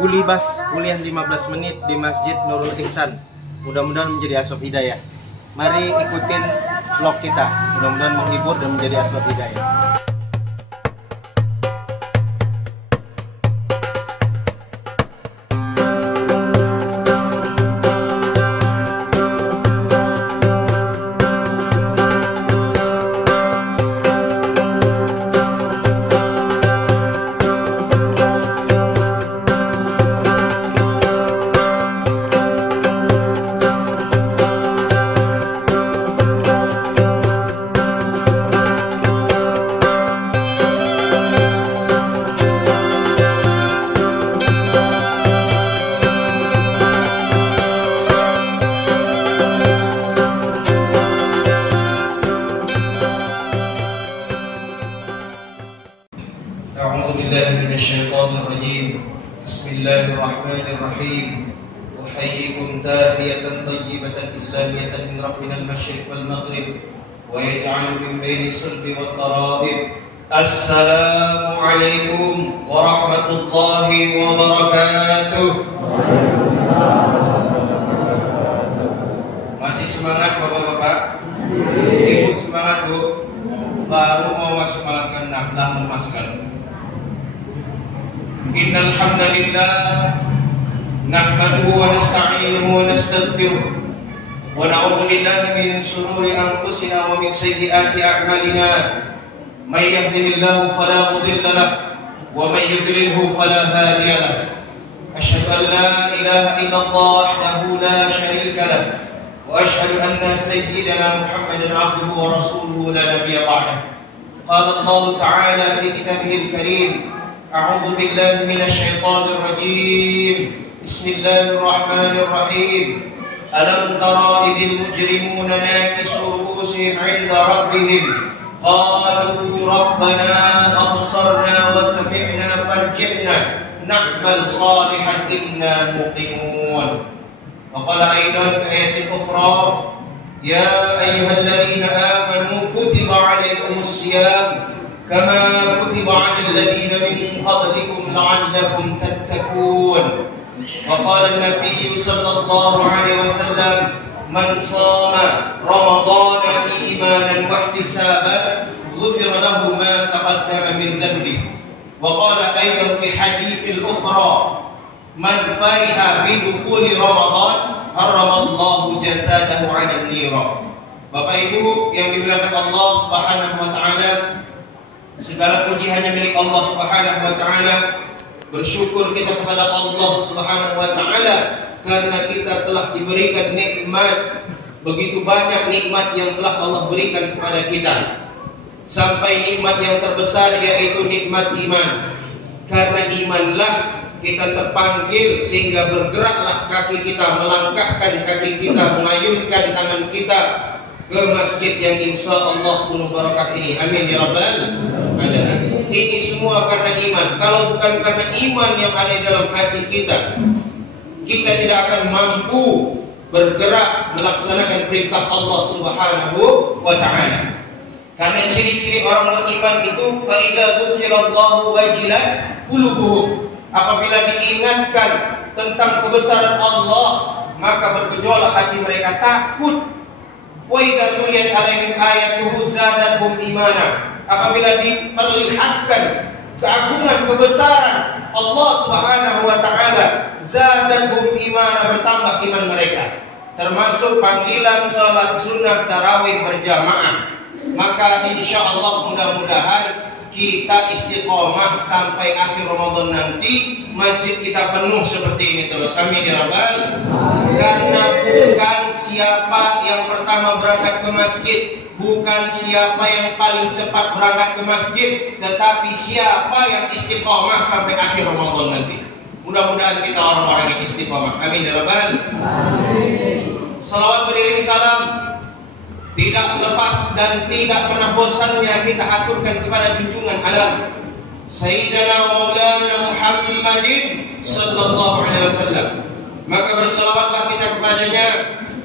Kulibas kuliah 15 menit di Masjid Nurul Ihsan. Mudah-mudahan menjadi asbab hidayah. Mari ikutin vlog kita. Mudah-mudahan menghibur dan menjadi asbab hidayah. Bismillahirrahmanirrahim. Uhayyikum tahiyatan tayyibatan islamiyatan min Rabbina al-Masyriq wal-Maghrib wa yaj'alu min baini sulbi wat tara'ib. Assalamu alaikum warahmatullahi wabarakatuh. Masih semangat Bapak-bapak? Ibu semangat Bu? Baru mau masuk malam ke-6 lah memaskan. Innal hamdalillah nahmaduhu wa nasta'inuhu wa nastaghfiruh wa na'udzu billahi min shururi anfusina wa min sayyiati a'malina. May yahdihillahu fala mudilla lahu wa may yudlilhu fala hadiya lahu. Asyhadu an la ilaha illallah wahdahu la syarika lahu wa asyhadu anna sayyidana Muhammadan 'abduhu wa rasuluhu la nabiyya ba'dahu. Qala Allah ta'ala fi kitabihil karim. أعوذ بالله من الشيطان الرجيم بسم الله الرحمن الرحيم ألم تر إذ المجرمون ناكسوا رؤوسهم عند ربهم قالوا ربنا أبصرنا وسمعنا فارجعنا نعمل صالحا إنا موقنون. وقال أيضا في آية أخرى يا أيها الذين آمنوا كتب عليكم الصيام كما كتب على الذين من قبلكم لعلكم تتقون. وقال النبي صلى الله عليه وسلم من صام رمضان إيمانا واحتسابا غفر له ما تقدم من ذنبه. وقال أيضا في حديث الأخرى من فرح بدخول رمضان حرم الله جسده على النيران. Bapak Ibu yang dimuliakan Allah Subhanahu wa taala, segala puji hanya milik Allah Subhanahu wa taala. Bersyukur kita kepada Allah Subhanahu wa taala karena kita telah diberikan nikmat, begitu banyak nikmat yang telah Allah berikan kepada kita. Sampai nikmat yang terbesar yaitu nikmat iman. Karena imanlah kita terpanggil sehingga bergeraklah kaki kita, melangkahkan kaki kita, mengayunkan tangan kita ke masjid yang insya Allah penuh barakah ini. Amin ya rabbal alamin. Ini semua karena iman. Kalau bukan karena iman yang ada di dalam hati kita, kita tidak akan mampu bergerak melaksanakan perintah Allah Subhanahu wa taala. Karena ciri-ciri orang beriman itu fa idza dzukirallahu wajilat qulubuhum. Apabila diingatkan tentang kebesaran Allah, maka bergejolak hati mereka, takut. Wa idza tuliyat alaihim ayatuhu zadatuhum imana. Apabila diperlihatkan keagungan kebesaran Allah Subhanahu wa taala, zadatuhum imana, bertambah iman mereka. Termasuk panggilan salat sunnah tarawih berjamaah. Maka insyaallah mudah-mudahan kita istiqomah sampai akhir Ramadan nanti, masjid kita penuh seperti ini terus. Amin ya rabbal. Karena bukan siapa yang pertama berangkat ke masjid, bukan siapa yang paling cepat berangkat ke masjid, tetapi siapa yang istiqomah sampai akhir Ramadan nanti. Mudah-mudahan kita orang-orang yang istiqomah. Amin ya rabbal. Salawat beriring salam tidak lepas dan tidak pernah bosannya kita aturkan kepada junjungan alam Sayyidina Maulana Muhammadin sallallahu alaihi wasallam. Maka berselawatlah kita kepadanya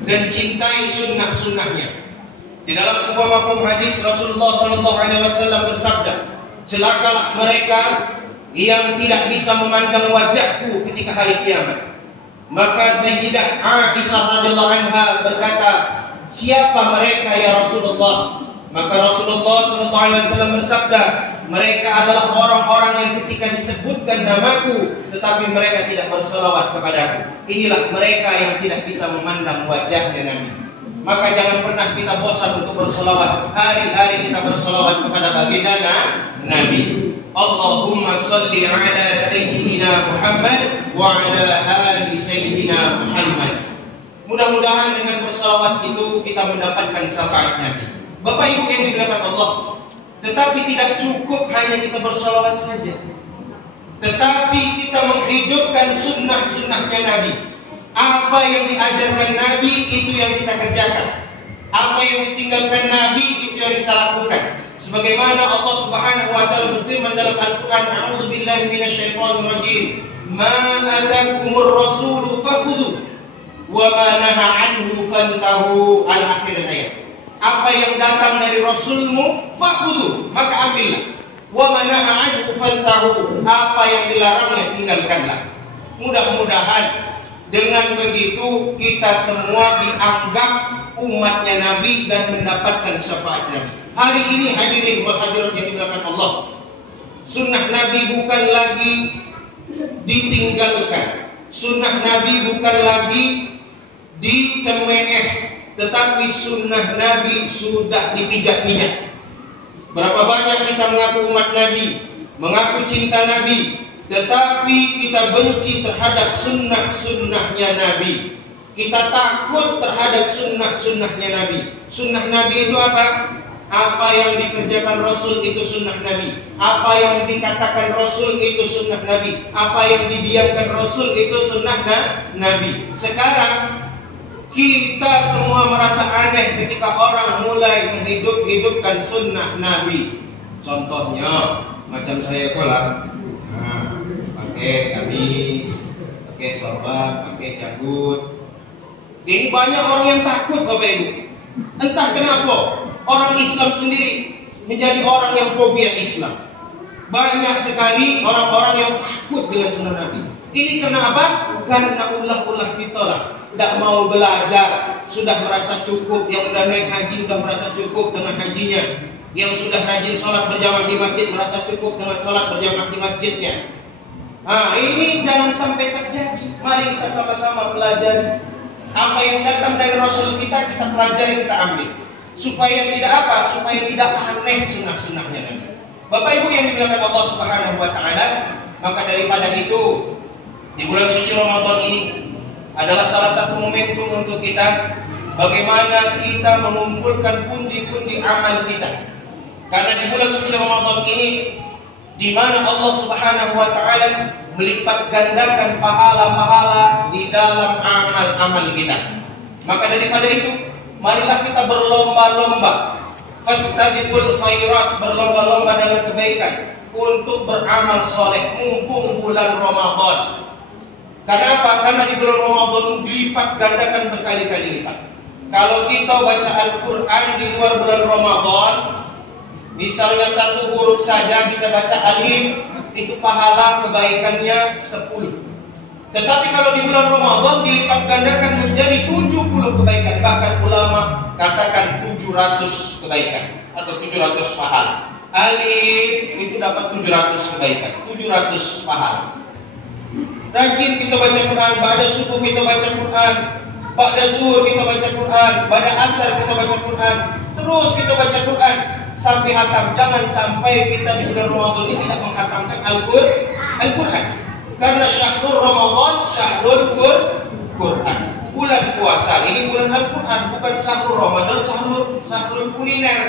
dan cintai sunnah-sunnahnya. Di dalam sebuah mafhum hadis Rasulullah sallallahu alaihi wasallam bersabda, celakalah mereka yang tidak bisa memandang wajahku ketika hari kiamat. Maka Sayyidah Aisyah radhiyallahu anha berkata, siapa mereka ya Rasulullah? Maka Rasulullah SAW bersabda, mereka adalah orang-orang yang ketika disebutkan namaku, tetapi mereka tidak berselawat kepadaku. Inilah mereka yang tidak bisa memandang wajahnya Nabi. Maka jangan pernah kita bosan untuk berselawat. Hari-hari kita berselawat kepada baginda Nabi. Allahumma salli ala Sayyidina Muhammad wa ala ali Sayyidina Muhammad. Mudah-mudahan dengan berselawat itu kita mendapatkan syafaat Nabi. Bapak Ibu yang dimuliakan Allah, tetapi tidak cukup hanya kita berselawat saja, tetapi kita menghidupkan sunnah-sunnahnya Nabi. Apa yang diajarkan Nabi itu yang kita kerjakan. Apa yang ditinggalkan Nabi itu yang kita lakukan. Sebagaimana Allah Subhanahu wa taala berfirman dalam Al-Qur'an, "A'udzu billahi minasyaitonir rajim. Ma atakumur rasulu fakhudhu wa ma naha anhu fantahu." Al-akhir ayat. Apa yang datang dari Rasulmu fakhudhu, maka ambillah. Wa ma naha anhu fantahu. Apa yang dilarangnya tinggalkanlah. Mudah-mudahan dengan begitu kita semua dianggap umatnya Nabi dan mendapatkan syafaat Nabi. Hari ini hadirin wal hadirat yang dimuliakan Allah, sunnah Nabi bukan lagi ditinggalkan, sunnah Nabi bukan lagi dicemeneh, tetapi sunnah Nabi sudah dipijak-pijak. Berapa banyak kita mengaku umat Nabi, mengaku cinta Nabi, tetapi kita benci terhadap sunnah-sunnahnya Nabi. Kita takut terhadap sunnah-sunnahnya Nabi. Sunnah Nabi itu apa? Apa yang dikerjakan Rasul itu sunnah Nabi. Apa yang dikatakan Rasul itu sunnah Nabi. Apa yang didiamkan Rasul itu sunnah Nabi. Sekarang kita semua merasa aneh ketika orang mulai menghidupkan sunnah Nabi. Contohnya macam saya kolak, pakai gamis, pakai sorban, pakai janggut. Ini banyak orang yang takut, Bapak Ibu. Entah kenapa orang Islam sendiri menjadi orang yang fobia Islam. Banyak sekali orang-orang yang takut dengan sunnah Nabi. Ini karena apa? Karena ulah-ulah kita lah tidak mau belajar, sudah merasa cukup. Yang sudah naik haji sudah merasa cukup dengan hajinya. Yang sudah rajin sholat berjamaah di masjid merasa cukup dengan sholat berjamaah di masjidnya. Ini jangan sampai terjadi. Mari kita sama-sama pelajari apa yang datang dari Rasul kita pelajari, kita ambil. Supaya tidak apa? Supaya tidak aneh sunnah-sunnahnya Nabi. Bapak Ibu yang dimuliakan Allah Subhanahu wa taala, maka daripada itu di bulan suci Ramadan ini adalah salah satu momentum untuk kita bagaimana kita mengumpulkan pundi-pundi amal kita. Karena di bulan suci Ramadan ini di mana Allah Subhanahu wa taala melipat gandakan pahala-pahala di dalam amal-amal kita. Maka daripada itu, marilah kita berlomba-lomba, fastabiqul khairat, berlomba-lomba dalam kebaikan untuk beramal soleh mumpung bulan Ramadan. Karena apa? Karena di bulan Ramadan dilipat gandakan berkali-kali lipat. Kalau kita baca Al-Quran di luar bulan Ramadan, misalnya satu huruf saja kita baca alif, itu pahala kebaikannya 10. Tetapi kalau di bulan Ramadan dilipat gandakan menjadi 70 kebaikan. Bahkan ulama katakan 700 kebaikan atau 700 pahala. Alif itu dapat 700 kebaikan, 700 pahala. Rajin kita baca Quran, ba'da subuh kita baca Quran, ba'da zuhur kita baca Quran, ba'da asar kita baca Quran, terus kita baca Quran sampai hatam. Jangan sampai kita di bulan Ramadan ini tidak menghatamkan Al-Quran. Karena syahrul Ramadan, syahrul Quran. Bulan puasa ini bulan Al-Quran, bukan syahrul Ramadan, syahrul kuliner.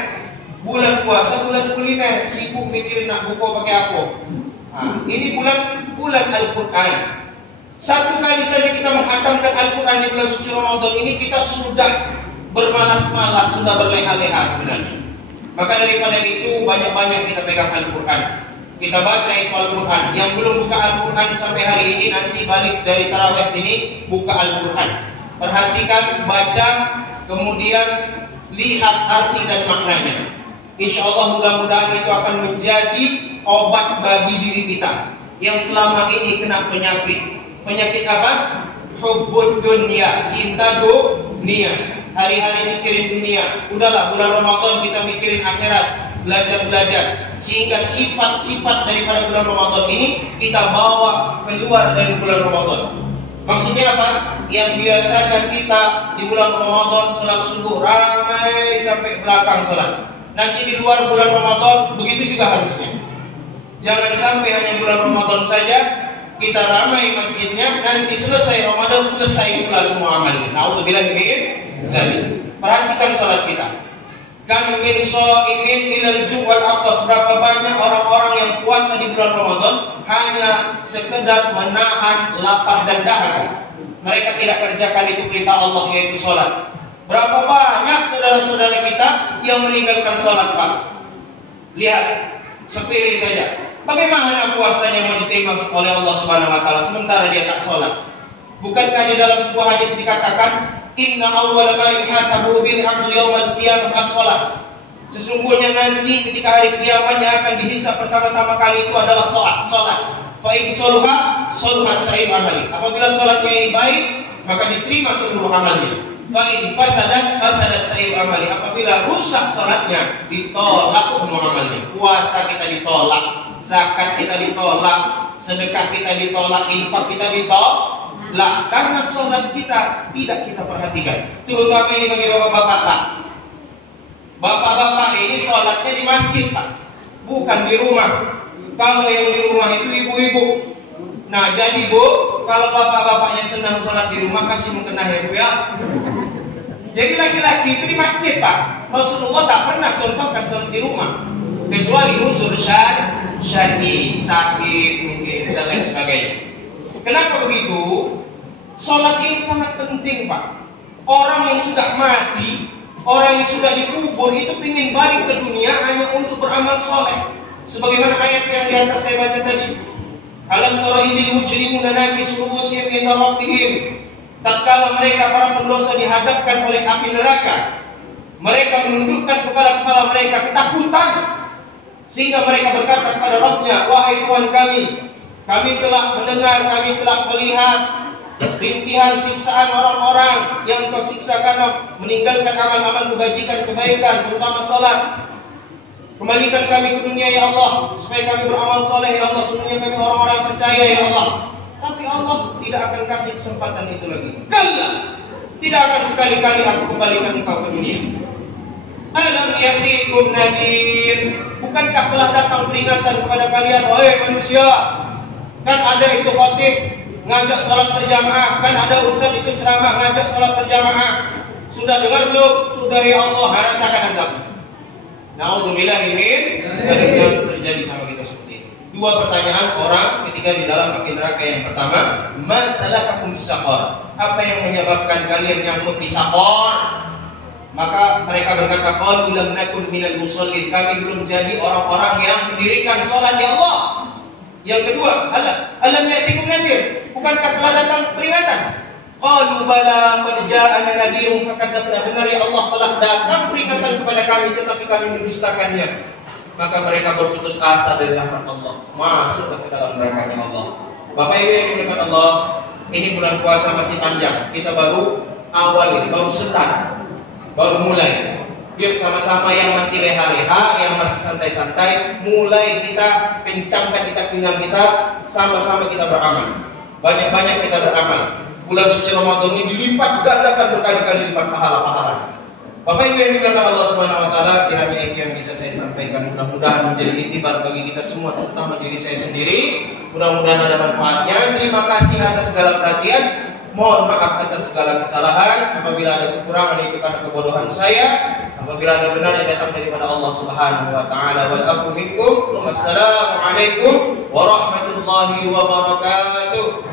Bulan puasa, bulan kuliner. Sibuk mikirin nak buka pakai apa. Ini bulan Al-Quran. Satu kali saja kita menghatamkan Al-Quran di bulan suci Ramadan ini, kita sudah bermalas-malas, sudah berleha-leha sebenarnya. Maka daripada itu banyak-banyak kita pegang Al-Quran, kita baca itu Al-Quran. Yang belum buka Al-Quran sampai hari ini, nanti balik dari tarawih ini buka Al-Quran. Perhatikan, baca, kemudian lihat arti dan maknanya. Insya Allah mudah-mudahan itu akan menjadi obat bagi diri kita. yang selama ini kena penyakit. Penyakit apa? Hubbud dunya, cinta dunia. Hari-hari mikirin dunia. Udahlah, bulan Ramadan kita mikirin akhirat, belajar-belajar. Sehingga sifat-sifat daripada bulan Ramadan ini kita bawa keluar dari bulan Ramadan. Maksudnya apa? Yang biasanya kita di bulan Ramadan salat subuh ramai sampai belakang salat. Nanti di luar bulan Ramadan begitu juga harusnya. Jangan sampai hanya bulan Ramadan saja kita ramai masjidnya, nanti selesai Ramadan selesai pula semua amalnya. Nauzubillah min dzalik. Perhatikan salat kita. Kam min shaimin ilal ju'wal atas. Berapa banyak orang-orang yang puasa di bulan Ramadan hanya sekedar menahan lapar dan dahaga. Mereka tidak kerjakan itu perintah Allah, yaitu salat. Berapa banyak saudara-saudara kita yang meninggalkan salat, Pak? Lihat, sepele saja. Bagaimana puasanya mau diterima oleh Allah Subhanahu wa taala sementara dia tak salat? Bukankah di dalam sebuah hadis dikatakan, inna awwala ma yuhasabu bil 'abdu yaumal qiyamah as-shalah. Sesungguhnya nanti ketika hari kiamat yang akan dihisab pertama-tama kali itu adalah salat. Fa in salaha salahat sa'ir amali. Apabila salatnya ini baik, maka diterima seluruh amalnya. Fa in fasadat fasadat sa'ir amali. Apabila rusak salatnya, ditolak semua amalnya. Puasa kita ditolak, zakat kita ditolak, sedekah kita ditolak, infak kita ditolak, karena sholat kita tidak kita perhatikan. Terutama ini bagi bapak-bapak, Pak. Bapak-bapak ini sholatnya di masjid, Pak, bukan di rumah. Kalau yang di rumah itu ibu-ibu. Nah jadi Bu, kalau bapak-bapaknya senang sholat di rumah, kasih mukena ya Bu ya. Jadi laki-laki itu di masjid, Pak. Rasulullah tak pernah contohkan sholat di rumah, kecuali uzur syar'i, sakit mungkin dan lain sebagainya. Kenapa begitu? Sholat ini sangat penting, Pak. Orang yang sudah mati, orang yang sudah dikubur itu ingin balik ke dunia hanya untuk beramal soleh. Sebagaimana ayat yang di atas saya baca tadi. Alam tara idil mujrimuna nakisu ru'usihim inda rabbihim. Tatkala mereka para pendosa dihadapkan oleh api neraka, mereka menundukkan kepala-kepala mereka ketakutan, sehingga mereka berkata kepada Rabbnya, wahai Tuhan kami telah mendengar, kami telah melihat rintihan siksaan orang-orang yang Engkau siksa karena meninggalkan amal-amal kebajikan, kebaikan, terutama salat. Kembalikan kami ke dunia ya Allah, supaya kami beramal soleh ya Allah. Sungguhnya kami orang-orang yang percaya ya Allah. Tapi Allah tidak akan kasih kesempatan itu lagi. Kalla, tidak akan sekali-kali aku kembalikan engkau ke dunia. Alam ya'tikum nadhir. Bukankah telah datang peringatan kepada kalian, wahai manusia? Kan ada itu khatib ngajak salat berjamaah, kan ada ustaz itu ceramah ngajak salat berjamaah. Sudah dengar belum? Sudah ya Allah, rasakan azab. Nauzubillah min dzalik, terjadi sama kita seperti itu. Dua pertanyaan orang ketika di dalam api neraka. Yang pertama, masalakakum fis saqar. Apa yang menyebabkan kalian nyangkut di saqar? Maka mereka berkata, qalu lam nakun minal musallin. Kami belum jadi orang-orang yang mendirikan salat ya Allah. Yang kedua, alam ya'tikum nadhir. Bukankah telah datang peringatan? Qalu bala qad ja'ana nadhirun fakadzabna. Benar ya Allah, telah datang peringatan kepada kami tetapi kami mendustakannya. Maka mereka berputus asa dari rahmat Allah, masuk ke dalam neraka-Nya Allah. Bapak Ibu yang dimuliakan Allah, ini bulan puasa masih panjang. Kita baru awal ini, baru start, baru mulai. Yuk sama-sama yang masih leha-leha, yang masih santai-santai, mulai kita kencangkan ikat pinggang kita, sama-sama kita beramal. Banyak-banyak kita beramal. Bulan suci Ramadan ini dilipat gandakan berkali-kali lipat pahala-pahala. Bapak Ibu yang dimuliakan Allah Subhanahu wa taala, kiranya itu yang bisa saya sampaikan, mudah-mudahan menjadi iktibar bagi kita semua, terutama diri saya sendiri. Mudah-mudahan ada manfaatnya. Terima kasih atas segala perhatian. Mohon maaf atas segala kesalahan. Apabila ada kekurangan itu karena kebodohan saya. Apabila ada benar yang datang daripada Allah Subhanahu wa taala. Wal afu minkum. Wassalamualaikum warahmatullahi wabarakatuh.